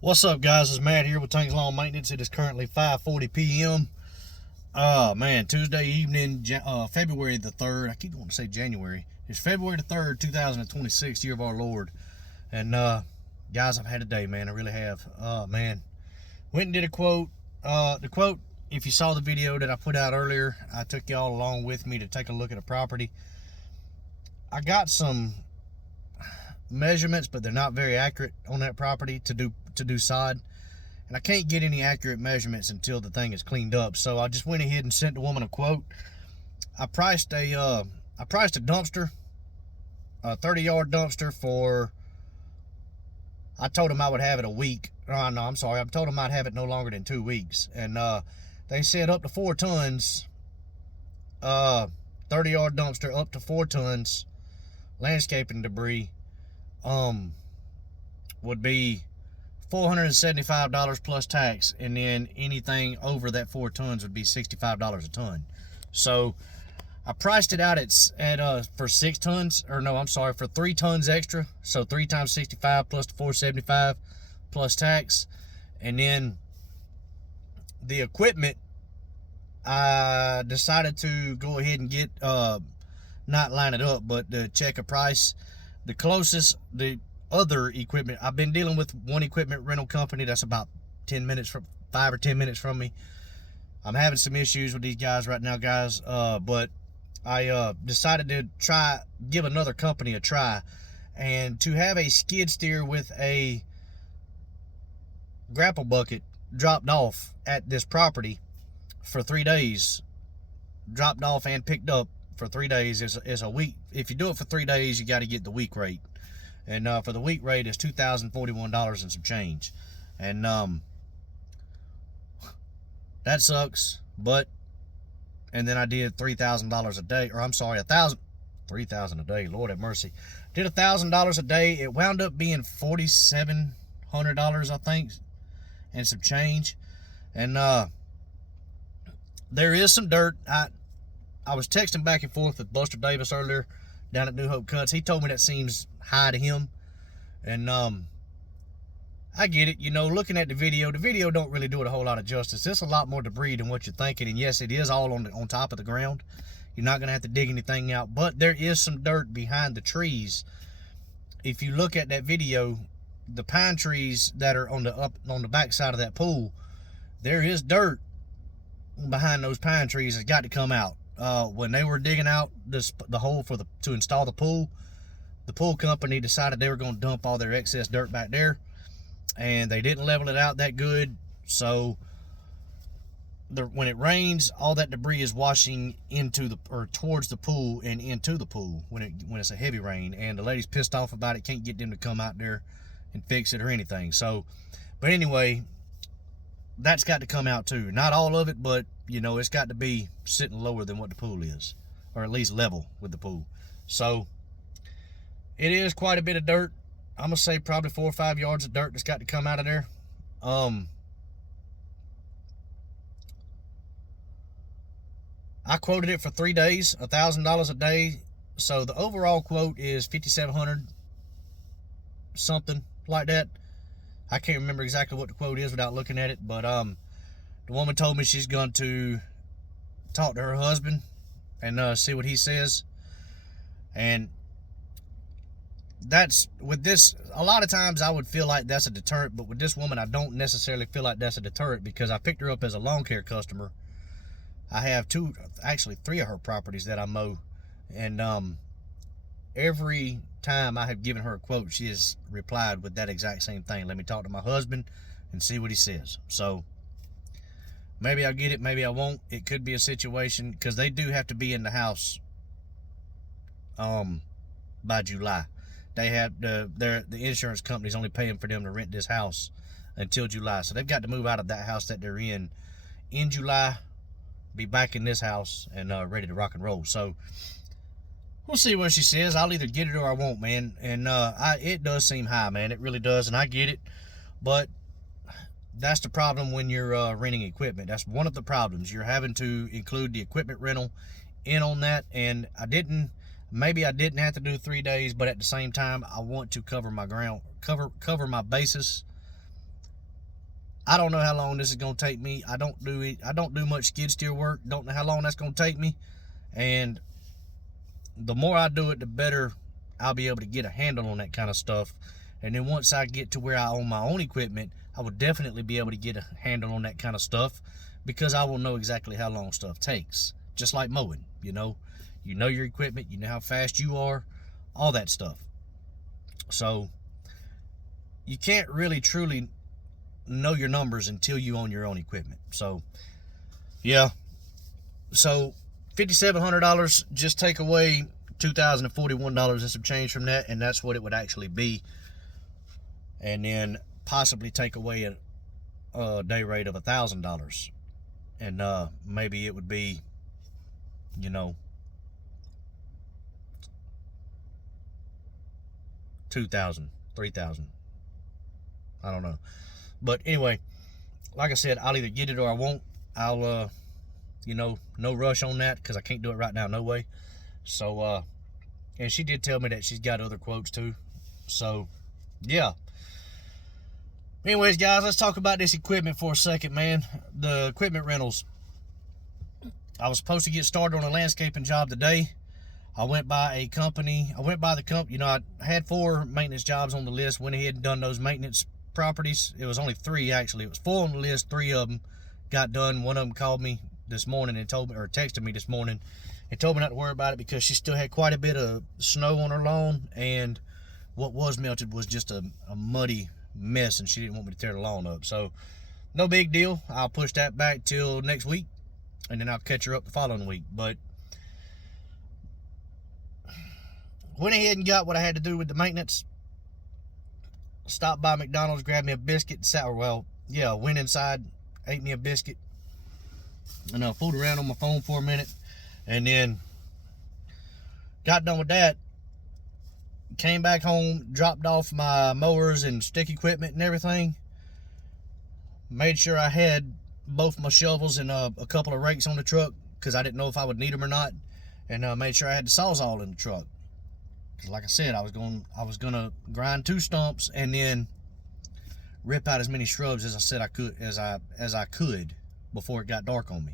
What's up, guys? It's Matt here with Tanks Lawn Maintenance. It is currently 5:40 p.m. Man, Tuesday evening, February the 3rd. I keep wanting to say January. It's February the 3rd, 2026, year of our Lord. And, guys, I've had a day, man. I really have. Man, went and did a quote. The quote, if you saw the video that I put out earlier, I took y'all along with me to take a look at a property. I got some measurements, but they're not very accurate on that property to do sod, and I can't get any accurate measurements until the thing is cleaned up. So I just went ahead and sent the woman a quote. I priced a dumpster, a 30-yard dumpster for. I told them I would have it a week. No, I'm sorry. I told them I'd have it no longer than 2 weeks, and they said up to 4 tons. 30-yard dumpster up to 4 tons, landscaping debris. Would be $475 plus tax, and then anything over that 4 tons would be $65 a ton. So I priced it out at for 6 tons, or no, I'm sorry, for 3 tons extra. So 3 times 65 plus the 475 plus tax, and then the equipment. I decided to go ahead and get not line it up, but to check a price. The other equipment, I've been dealing with one equipment rental company that's about 5 or 10 minutes from me. I'm having some issues with these guys right now, guys, but I decided to give another company a try, and to have a skid steer with a grapple bucket dropped off at this property for 3 days, dropped off and picked up for 3 days is a week. If you do it for 3 days, you got to get the week rate, and for the week rate is $2,041 and some change, and that sucks. But and then I did $3,000 a day, or I'm sorry, $3,000 a day. Lord have mercy. Did $1,000 a day. It wound up being $4,700, I think, and some change, and there is some dirt. I was texting back and forth with Buster Davis earlier down at New Hope Cuts. He told me that seems high to him, and I get it. Looking at the video don't really do it a whole lot of justice. There's a lot more debris than what you're thinking, and yes, it is all on top of the ground. You're not gonna have to dig anything out, but there is some dirt behind the trees. If you look at that video, the pine trees that are on the back side of that pool, there is dirt behind those pine trees. Has got to come out. When they were digging out the hole to install the pool company decided they were going to dump all their excess dirt back there, and they didn't level it out that good. So when it rains, all that debris is washing towards the pool and into the pool when it's a heavy rain, and the lady's pissed off about it. Can't get them to come out there and fix it or anything. So, but anyway, that's got to come out too. Not all of it, but it's got to be sitting lower than what the pool is, or at least level with the pool. So it is quite a bit of dirt. I'm gonna say probably 4 or 5 yards of dirt that's got to come out of there. I quoted it for 3 days, $1,000 a day. So the overall quote is $5,700, something like that. I can't remember exactly what the quote is without looking at it, but the woman told me she's going to talk to her husband and see what he says. And that's with this. A lot of times I would feel like that's a deterrent, but with this woman, I don't necessarily feel like that's a deterrent, because I picked her up as a lawn care customer. I have 3 of her properties that I mow, and every time I have given her a quote, she has replied with that exact same thing. Let me talk to my husband and see what he says. So maybe I'll get it, maybe I won't. It could be a situation, because they do have to be in the house by July. They have the insurance company's only paying for them to rent this house until July. So they've got to move out of that house that they're in July, be back in this house, and ready to rock and roll. So we'll see what she says. I'll either get it or I won't, man. And it does seem high, man. It really does, and I get it. But that's the problem when you're renting equipment. That's one of the problems. You're having to include the equipment rental in on that, and maybe I didn't have to do 3 days, but at the same time, I want to cover my ground, cover my bases, I don't know how long this is gonna take me. I don't do much skid steer work. Don't know how long that's gonna take me. And the more I do it, the better I'll be able to get a handle on that kind of stuff. And then once I get to where I own my own equipment, I will definitely be able to get a handle on that kind of stuff, because I will know exactly how long stuff takes. Just like mowing, you know your equipment, you know how fast you are, all that stuff. So you can't really truly know your numbers until you own your own equipment. So yeah, so $5,700, just take away $2,041 and some change from that, and that's what it would actually be. And then possibly take away a day rate of $1,000, and maybe it would be, you know, 2,000, 3,000. I don't know. But anyway, like I said, I'll either get it or I won't. I'll, you know, no rush on that, because I can't do it right now, no way. So, and she did tell me that she's got other quotes too. So, yeah. Anyways, guys, let's talk about this equipment for a second, man. The equipment rentals. I was supposed to get started on a landscaping job today. I went by the company. You know, I had 4 maintenance jobs on the list. Went ahead and done those maintenance properties. It was only 3, actually. It was 4 on the list. 3 of them got done. One of them called me this morning and told me, or texted me this morning and told me not to worry about it, because she still had quite a bit of snow on her lawn, and what was melted was just a muddy mess, and she didn't want me to tear the lawn up. So no big deal. I'll push that back till next week, and then I'll catch her up the following week. But went ahead and got what I had to do with the maintenance. Stopped by McDonald's, grabbed me a biscuit, went inside, ate me a biscuit, and I fooled around on my phone for a minute, and then got done with that. Came back home, dropped off my mowers and stick equipment and everything. Made sure I had both my shovels and a couple of rakes on the truck, because I didn't know if I would need them or not. And made sure I had the Sawzall in the truck. Because like I said, I was gonna grind 2 stumps and then rip out as many shrubs as I said I could, as I could, before it got dark on me.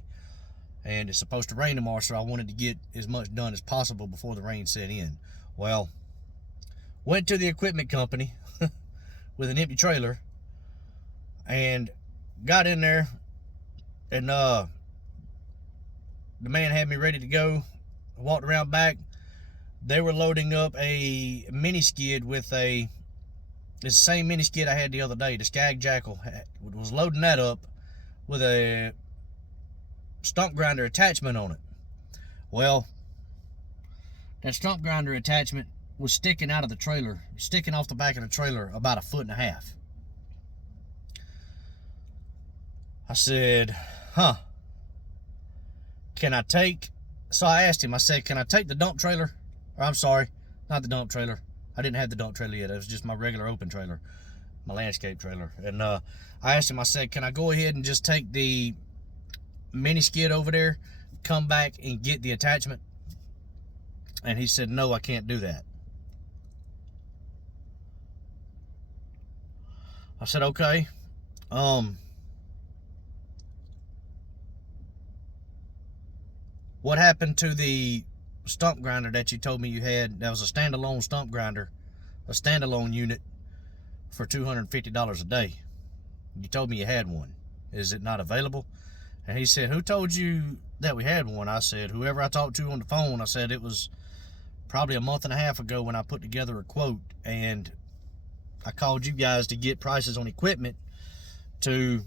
And it's supposed to rain tomorrow, so I wanted to get as much done as possible before the rain set in. Well, went to the equipment company with an empty trailer and got in there, and the man had me ready to go. I walked around back. They were loading up a mini skid with it's the same mini skid I had the other day. The Skag Jackal was loading that up with a stump grinder attachment on it. Well, that stump grinder attachment was sticking out of the trailer, sticking off the back of the trailer about 1.5 feet. I said, so I asked him, I said, can I take the dump trailer? Or I'm sorry, not the dump trailer. I didn't have the dump trailer yet. It was just my regular open trailer, my landscape trailer. And I asked him, I said, can I go ahead and just take the mini skid over there, come back and get the attachment? And he said, no, I can't do that. I said, okay. What happened to the stump grinder that you told me you had? That was a standalone stump grinder, a standalone unit for $250 a day. You told me you had one. Is it not available? And he said, who told you that we had one? I said, whoever I talked to on the phone. I said, it was probably 1.5 months ago when I put together a quote, and I called you guys to get prices on equipment to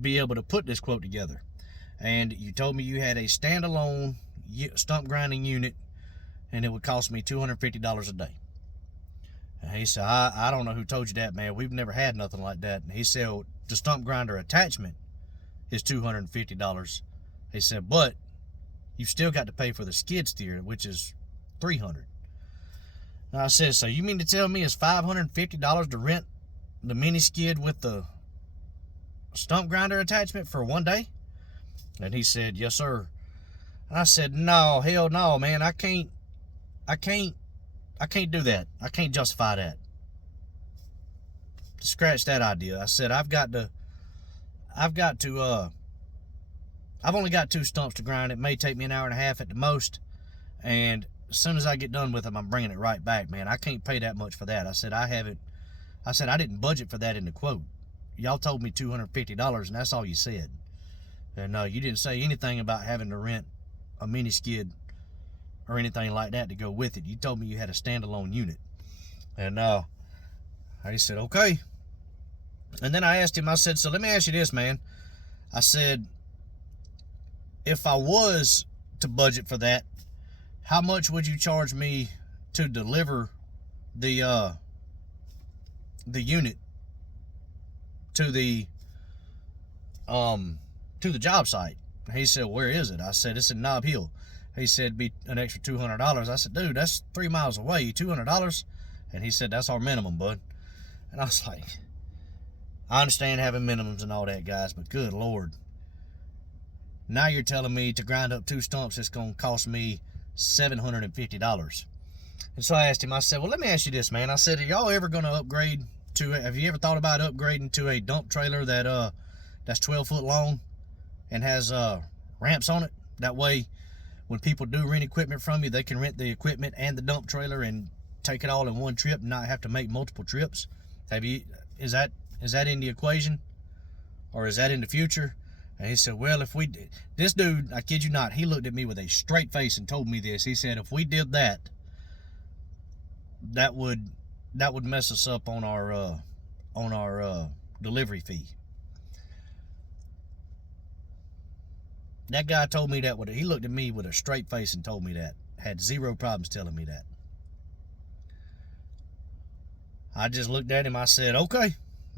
be able to put this quote together. And you told me you had a standalone stump grinding unit, and it would cost me $250 a day. And he said, I don't know who told you that, man. We've never had nothing like that. And he said, well, the stump grinder attachment is $250. He said, but you've still got to pay for the skid steer, which is $300. And I said, so you mean to tell me it's $550 to rent the mini skid with the stump grinder attachment for one day? And he said, yes, sir. And I said, no, hell no, man. I can't do that. I can't justify that. scratch that idea. I said, I've only got 2 stumps to grind. It may take me an hour and a half at the most. And as soon as I get done with them, I'm bringing it right back, man. I can't pay that much for that. I said, I didn't budget for that in the quote. Y'all told me $250, and that's all you said. And you didn't say anything about having to rent a mini skid or anything like that to go with it. You told me you had a standalone unit. And I said, okay. And then I asked him, I said, so let me ask you this, man. I said, if I was to budget for that, how much would you charge me to deliver the unit to the job site? He said, where is it? I said, it's in Nob Hill. He said, it'd be an extra $200. I said, dude, that's 3 miles away, $200? And he said, that's our minimum, bud. And I was like, I understand having minimums and all that, guys, but good Lord. Now you're telling me to grind up 2 stumps, it's going to cost me $750. And so I asked him, I said, well, let me ask you this, man. I said, are y'all ever going to upgrade to, have you ever thought about upgrading to a dump trailer that's 12 foot long and has ramps on it? That way, when people do rent equipment from you, they can rent the equipment and the dump trailer and take it all in one trip and not have to make multiple trips. Is that in the equation, or is that in the future? And he said, well, if we did, this dude, I kid you not, he looked at me with a straight face and told me this. He said, if we did that, that would mess us up on our delivery fee. That guy told me that. He looked at me with a straight face and told me that. Had zero problems telling me that. I just looked at him. I said, okay.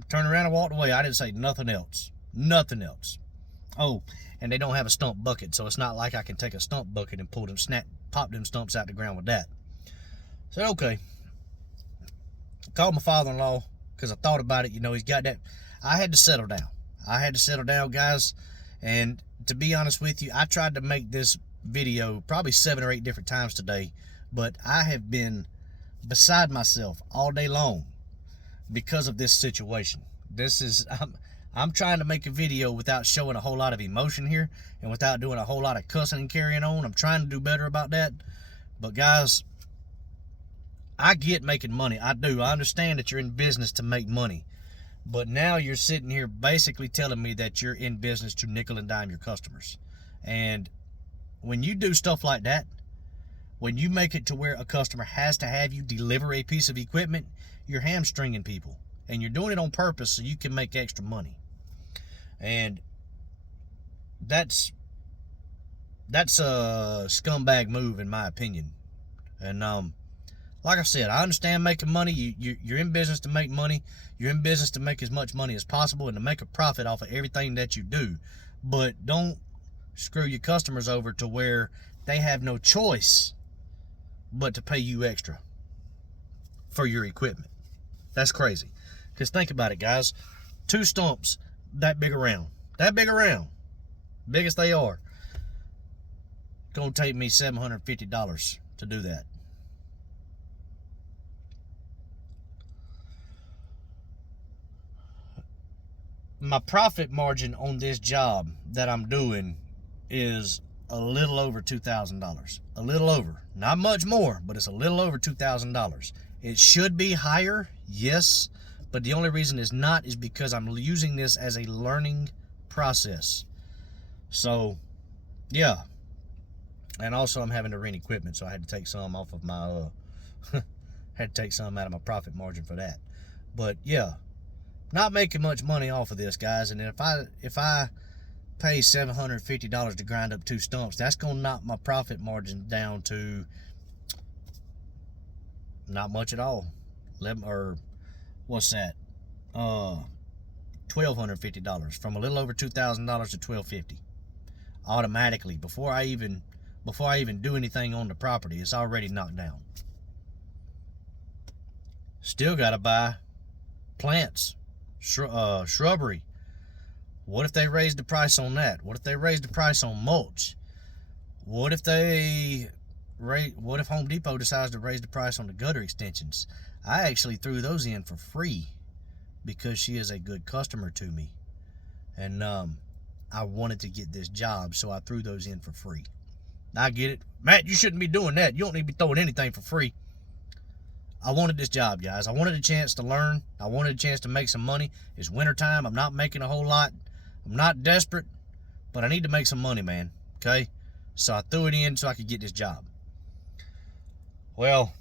Turned around and walked away. I didn't say nothing else. Nothing else. Oh, and they don't have a stump bucket, so it's not like I can take a stump bucket and pop them stumps out the ground with that. I said, okay. Called my father-in-law because I thought about it. You know, he's got that. I had to settle down. Guys. And to be honest with you, I tried to make this video probably 7 or 8 different times today, but I have been beside myself all day long because of this situation. I'm trying to make a video without showing a whole lot of emotion here and without doing a whole lot of cussing and carrying on. I'm trying to do better about that. But guys, I get making money. I do. I understand that you're in business to make money. But now you're sitting here basically telling me that you're in business to nickel and dime your customers. And when you do stuff like that, when you make it to where a customer has to have you deliver a piece of equipment, you're hamstringing people. And you're doing it on purpose so you can make extra money. And that's a scumbag move in my opinion. And like I said, I understand making money. You're in business to make money. You're in business to make as much money as possible and to make a profit off of everything that you do. But don't screw your customers over to where they have no choice but to pay you extra for your equipment. That's crazy. Because think about it, guys. 2 stumps that big around. Biggest they are. Gonna take me $750 to do that. My profit margin on this job that I'm doing is a little over $2,000. A little over. Not much more, but it's a little over $2,000. It should be higher, yes, but the only reason it's not is because I'm using this as a learning process. So, yeah. And also I'm having to rent equipment, so I had to take some off of my, had to take some out of my profit margin for that. But, yeah. Not making much money off of this, guys. And if I pay $750 to grind up 2 stumps, that's gonna knock my profit margin down to not much at all. Or what's that? $1,250, from a little over $2,000 to $1,250 automatically before I even do anything on the property. It's already knocked down. Still gotta buy plants. Shrubbery. What if they raise the price on that? What if they raise the price on mulch? What if Home Depot decides to raise the price on the gutter extensions? I actually threw those in for free because she is a good customer to me. And I wanted to get this job, so I threw those in for free. I get it. Matt, you shouldn't be doing that. You don't need to be throwing anything for free. I wanted this job, guys. I wanted a chance to learn. I wanted a chance to make some money. It's wintertime. I'm not making a whole lot. I'm not desperate, but I need to make some money, man. Okay? So I threw it in so I could get this job. Well,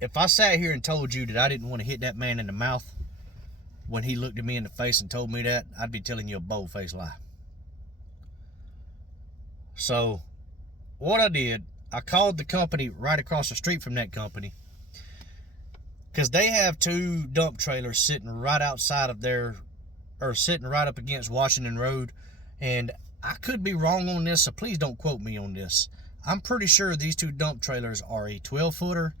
if I sat here and told you that I didn't want to hit that man in the mouth when he looked at me in the face and told me that, I'd be telling you a bold-faced lie. So what I did, I called the company right across the street from that company, because they have 2 dump trailers sitting right outside of their, or sitting right up against Washington Road. And I could be wrong on this, so please don't quote me on this. I'm pretty sure these 2 dump trailers are a 12-footer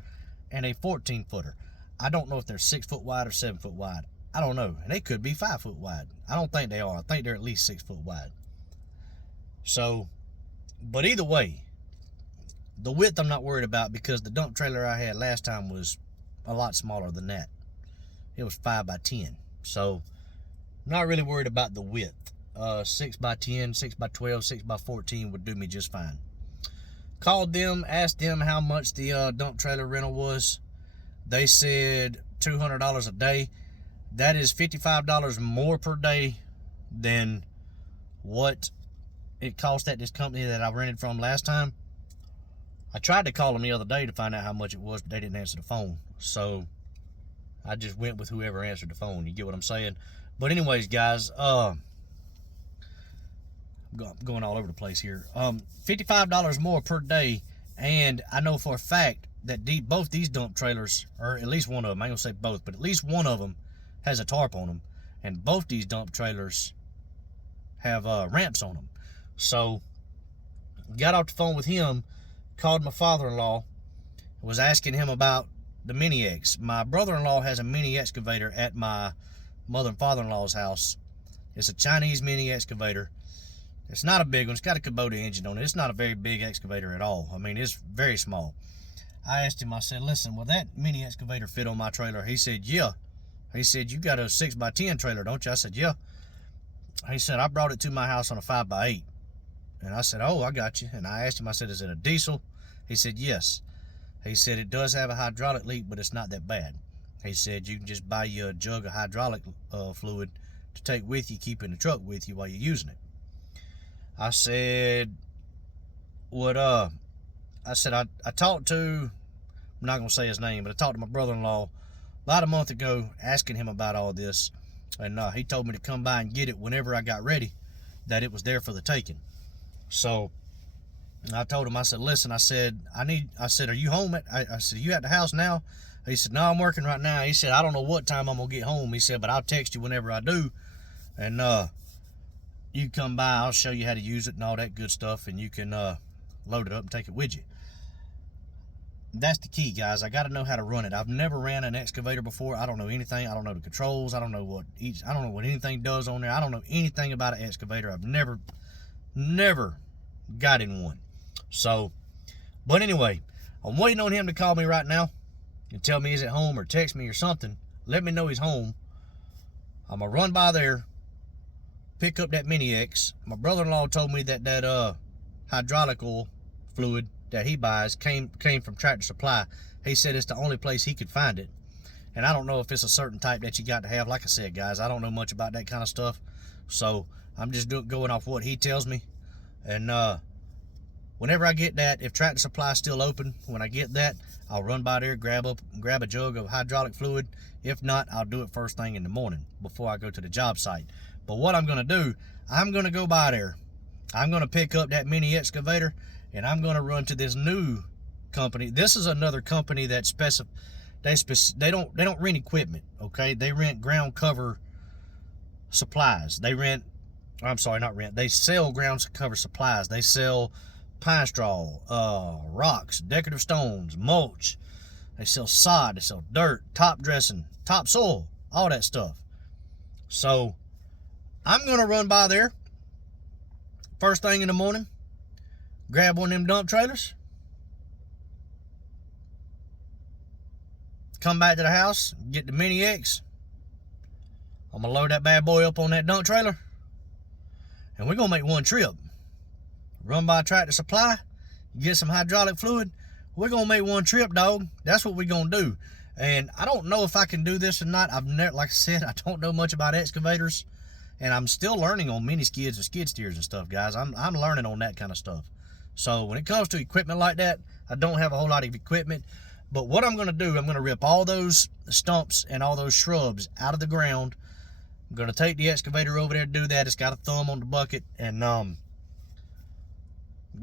and a 14-footer. I don't know if they're 6 foot wide or 7 foot wide. I don't know. And they could be 5 foot wide. I don't think they are. I think they're at least 6 foot wide. So, but either way, the width I'm not worried about, because the dump trailer I had last time was a lot smaller than that. It was 5 by 10. So, I'm not really worried about the width. 6 by 10, 6 by 12, 6 by 14 would do me just fine. Called them, asked them how much the dump trailer rental was. They said $200 a day. That is $55 more per day than what it cost at this company that I rented from last time. I tried to call them the other day to find out how much it was, but they didn't answer the phone. So I just went with whoever answered the phone. You get what I'm saying? But anyways, guys, I'm going all over the place here. $55 more per day, and I know for a fact that both these dump trailers, or at least one of them, I ain't gonna say both, but at least one of them has a tarp on them, and both these dump trailers have ramps on them. So got off the phone with him, called my father-in-law, was asking him about the mini X. My brother-in-law has a mini excavator at my mother and father-in-law's house. It's a Chinese mini excavator. It's not a big one. It's got a Kubota engine on it. It's not a very big excavator at all. I mean, it's very small. I asked him, I said, listen, will that mini excavator fit on my trailer? He said, yeah. He said, you got a 6 by 10 trailer, don't you? I said, yeah. He said, I brought it to my house on a 5 by 8. And I said, oh, I got you. And I asked him, I said, is it a diesel? He said, yes. He said, it does have a hydraulic leak, but it's not that bad. He said, you can just buy you a jug of hydraulic fluid to take with you, keep in the truck with you while you're using it. I said, I talked to, I'm not going to say his name, but I talked to my brother-in-law about a month ago, asking him about all this. And he told me to come by and get it whenever I got ready, that it was there for the taking. So I told him, I said, listen, I said, are you home? I said, you at the house now? He said, no, I'm working right now. He said, I don't know what time I'm going to get home. He said, but I'll text you whenever I do. And you come by, I'll show you how to use it and all that good stuff, and you can load it up and take it with you. That's the key, guys. I got to know how to run it. I've never ran an excavator before. I don't know anything. I don't know the controls. I don't know what anything does on there. I don't know anything about an excavator. I've never got in one. So, but anyway, I'm waiting on him to call me right now and tell me he's at home, or text me or something. Let me know he's home. I'm going to run by there, pick up that mini X. My brother-in-law told me that hydraulic oil fluid that he buys came from Tractor Supply. He said it's the only place he could find it. And I don't know if it's a certain type that you got to have. Like I said, guys, I don't know much about that kind of stuff. So I'm just going off what he tells me. And whenever I get that, if Tractor Supply is still open, when I get that, I'll run by there, grab a jug of hydraulic fluid. If not, I'll do it first thing in the morning before I go to the job site. But what I'm going to do, I'm going to go by there. I'm going to pick up that mini excavator, and I'm going to run to this new company. This is another company that they don't rent equipment, okay? They rent ground cover supplies. They sell ground cover supplies. They sell pine straw, rocks, decorative stones, mulch. They sell sod, they sell dirt, top dressing, topsoil, all that stuff. So I'm going to run by there first thing in the morning, grab one of them dump trailers, come back to the house, get the Mini X. I'm going to load that bad boy up on that dump trailer. And we're going to make one trip. Run by Tractor Supply, get some hydraulic fluid. We're going to make one trip, dog. That's what we're going to do. And I don't know if I can do this or not. I've never, like I said, I don't know much about excavators. And I'm still learning on mini skids and skid steers and stuff, guys. I'm learning on that kind of stuff. So when it comes to equipment like that, I don't have a whole lot of equipment. But what I'm going to do, I'm going to rip all those stumps and all those shrubs out of the ground. I'm going to take the excavator over there to do that. It's got a thumb on the bucket. And I'm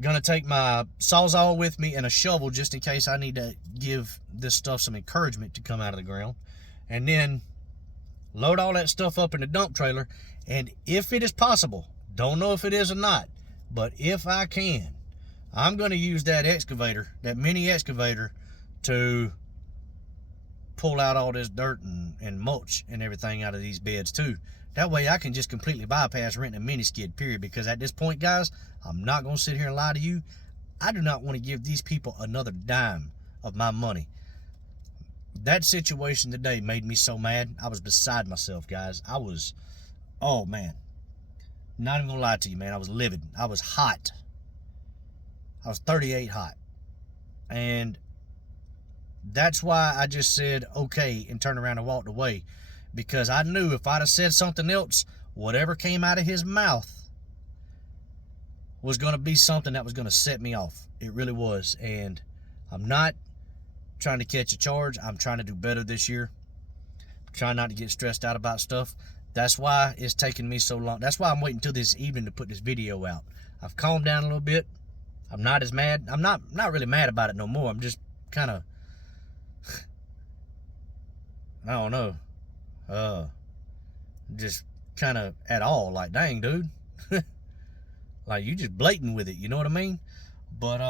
going to take my Sawzall with me and a shovel just in case I need to give this stuff some encouragement to come out of the ground. And then load all that stuff up in the dump trailer. And if it is possible, don't know if it is or not, but if I can, I'm going to use that excavator, that mini excavator, to pull out all this dirt and mulch and everything out of these beds too. That way I can just completely bypass renting a mini skid, period. Because at this point, guys, I'm not going to sit here and lie to you. I do not want to give these people another dime of my money. That situation today made me so mad. I was beside myself, guys. I was, oh man, not even going to lie to you, man. I was livid. I was hot. I was 38 hot. And that's why I just said okay and turned around and walked away, because I knew if I'd have said something else, whatever came out of his mouth was going to be something that was going to set me off. It really was. And I'm not trying to catch a charge. I'm trying to do better this year. I'm trying not to get stressed out about stuff. That's why it's taking me so long. That's why I'm waiting until this evening to put this video out. I've calmed down a little bit. I'm not as mad. I'm not really mad about it no more. I'm just kind of, I don't know. Just kind of at all. Like, dang, dude. Like, you just blatant with it. You know what I mean? But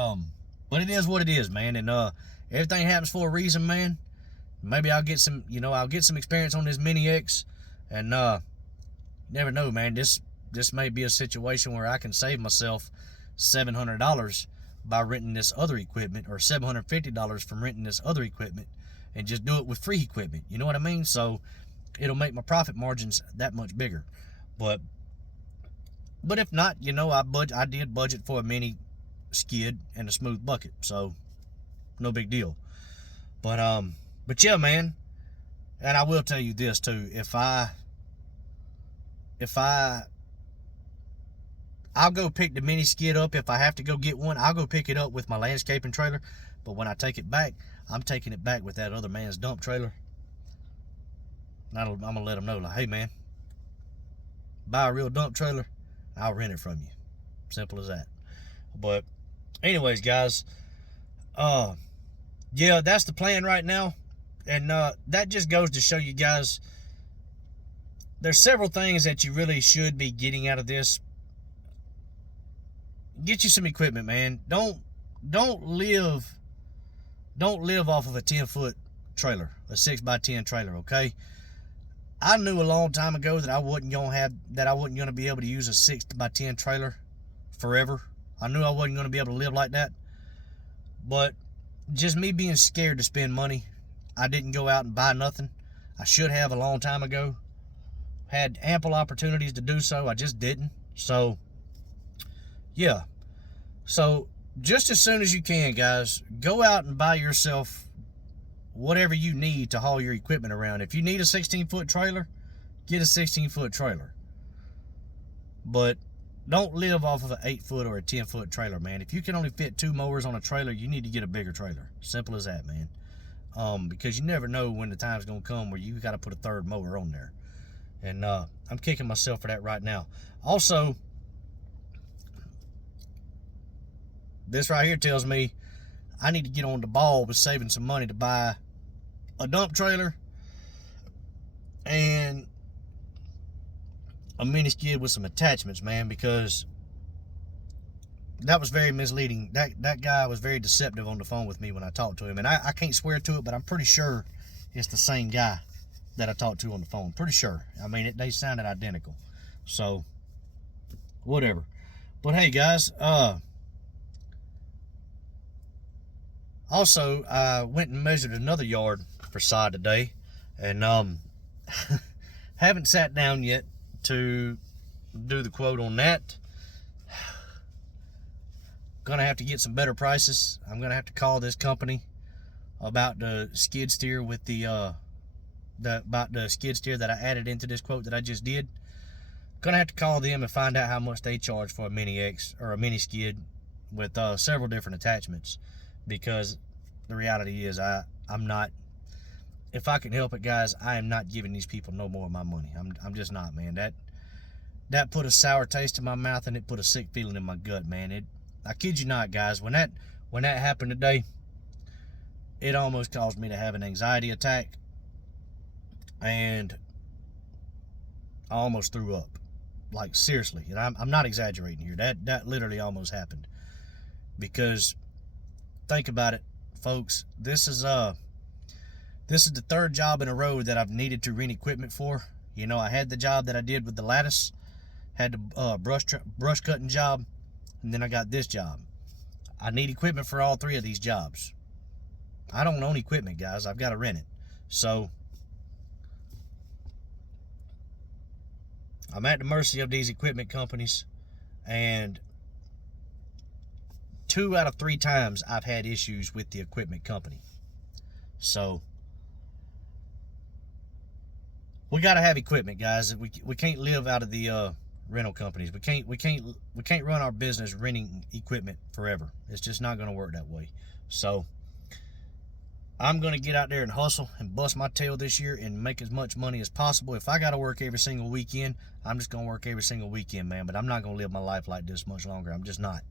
it is what it is, man. And everything happens for a reason, man. Maybe I'll get some, I'll get some experience on this Mini X. And never know, man. This may be a situation where I can save myself $700 by renting this other equipment, or $750 from renting this other equipment, and just do it with free equipment. You know what I mean? So it'll make my profit margins that much bigger. But if not, I did budget for a mini skid and a smooth bucket, so no big deal. But yeah, man. And I will tell you this too. I'll go pick the mini skid up. If I have to go get one, I'll go pick it up with my landscaping trailer. But when I take it back, I'm taking it back with that other man's dump trailer. And I'm going to let them know, like, hey, man, buy a real dump trailer, I'll rent it from you. Simple as that. But anyways, guys, yeah, that's the plan right now. And that just goes to show you guys, there's several things that you really should be getting out of this. Get you some equipment, man. Don't live off of a 10-foot trailer, a 6x10 trailer, okay? I knew a long time ago that I wasn't gonna be able to use a 6x10 trailer forever. I knew I wasn't gonna be able to live like that. But just me being scared to spend money, I didn't go out and buy nothing. I should have a long time ago. Had ample opportunities to do so. I just didn't. So yeah. So just as soon as you can, guys, go out and buy yourself whatever you need to haul your equipment around. If you need a 16-foot trailer, get a 16-foot trailer. But don't live off of an 8-foot or a 10-foot trailer, man. If you can only fit 2 mowers on a trailer, you need to get a bigger trailer. Simple as that, man. Because you never know when the time's going to come where you got to put a 3rd mower on there. And I'm kicking myself for that right now. Also, this right here tells me I need to get on the ball with saving some money to buy a dump trailer and a mini skid with some attachments, man, because that was very misleading. That guy was very deceptive on the phone with me when I talked to him. And I can't swear to it, but I'm pretty sure it's the same guy that I talked to on the phone. Pretty sure. I mean, they sounded identical. So, whatever. But hey, guys, also, I went and measured another yard wiper side today, and haven't sat down yet to do the quote on that. Gonna have to get some better prices. I'm gonna have to call this company about the skid steer with about the skid steer that I added into this quote that I just did. Gonna have to call them and find out how much they charge for a Mini X or a mini skid with several different attachments, because the reality is I'm not, if I can help it, guys, I am not giving these people no more of my money. I'm just not, man. That put a sour taste in my mouth, and it put a sick feeling in my gut, man. I kid you not, guys, when that happened today, it almost caused me to have an anxiety attack, and I almost threw up. Like, seriously, and I'm not exaggerating here. That literally almost happened. Because think about it, folks, this is the third job in a row that I've needed to rent equipment for. You know, I had the job that I did with the lattice, had the brush cutting job, and then I got this job. I need equipment for all three of these jobs. I don't own equipment, guys. I've got to rent it. So I'm at the mercy of these equipment companies, and 2 out of 3 times I've had issues with the equipment company. So we got to have equipment, guys. We can't live out of the rental companies. We can't run our business renting equipment forever. It's just not going to work that way. So I'm going to get out there and hustle and bust my tail this year and make as much money as possible. If I got to work every single weekend, I'm just going to work every single weekend, man. But I'm not going to live my life like this much longer. I'm just not.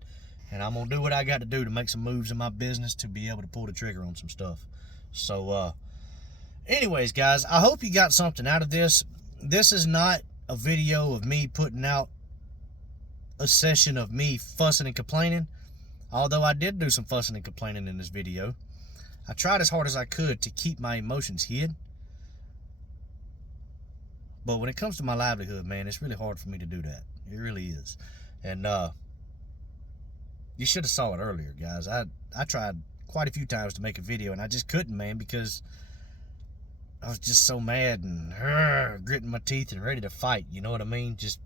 And I'm going to do what I got to do to make some moves in my business to be able to pull the trigger on some stuff. So, anyways, guys, I hope you got something out of this. This is not a video of me putting out a session of me fussing and complaining. Although I did do some fussing and complaining in this video. I tried as hard as I could to keep my emotions hid. But when it comes to my livelihood, man, it's really hard for me to do that. It really is. And you should have saw it earlier, guys. I tried quite a few times to make a video, and I just couldn't, man, because I was just so mad and gritting my teeth and ready to fight. You know what I mean? Just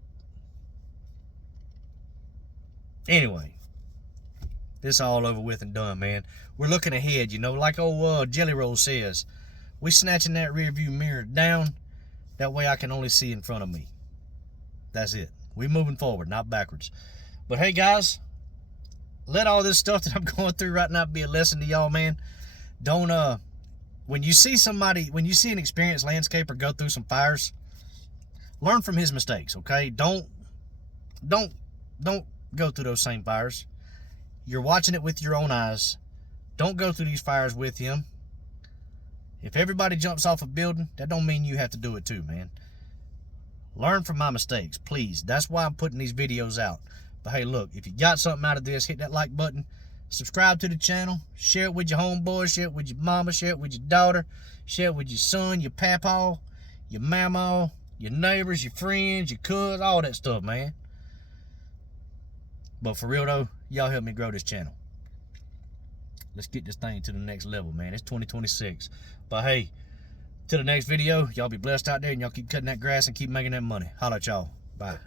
anyway. This all over with and done, man. We're looking ahead, you know, like old Jelly Roll says. We snatching that rear view mirror down. That way I can only see in front of me. That's it. We moving forward, not backwards. But hey, guys, let all this stuff that I'm going through right now be a lesson to y'all, man. Don't when you see an experienced landscaper go through some fires, learn from his mistakes, okay? Don't go through those same fires. You're watching it with your own eyes. Don't go through these fires with him. If everybody jumps off a building, that don't mean you have to do it too, man. Learn from my mistakes, please. That's why I'm putting these videos out. But hey, look, if you got something out of this, hit that like button. Subscribe to the channel. Share it with your homeboy. Share it with your mama. Share it with your daughter. Share it with your son, your papaw, your mama, your neighbors, your friends, your cousins, all that stuff, man. But for real though, y'all help me grow this channel. Let's get this thing to the next level, man. It's 2026. But hey, till the next video, y'all be blessed out there, and y'all keep cutting that grass and keep making that money. Holla at y'all. Bye.